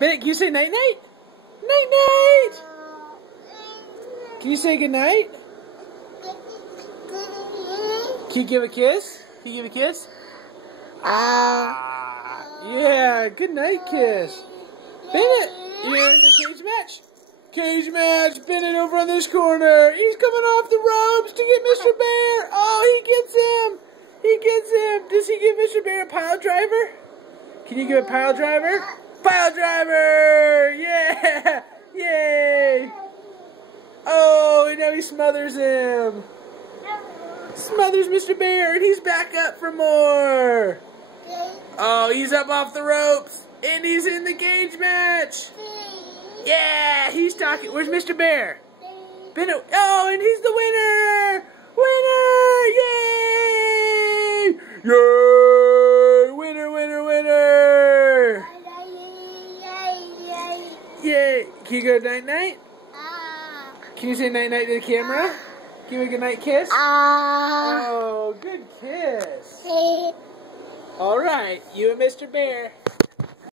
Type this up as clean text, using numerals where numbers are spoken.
Bennett, can you say night night? Night night! Can you say good night? Can you give a kiss? Can you give a kiss? Yeah, good night kiss. Bennett, you in the cage match? Cage match, Bennett over on this corner. He's coming off the ropes to get Mr. Bear. Oh, he gets him. He gets him. Does he give Mr. Bear a pile driver? Can you give a pile driver? Pile driver! Yeah! Yay! Oh, and now he smothers him. Smothers Mr. Bear, and he's back up for more. Oh, he's up off the ropes, and he's in the cage match. Yeah, he's talking. Where's Mr. Bear? Bennett. Oh, and he's the winner! Winner! Yay! Yay! Winner, winner, winner! Yay! Can you go night night? Can you say night night to the camera? Give a good night kiss. Oh, good kiss. All right, you and Mr. Bear.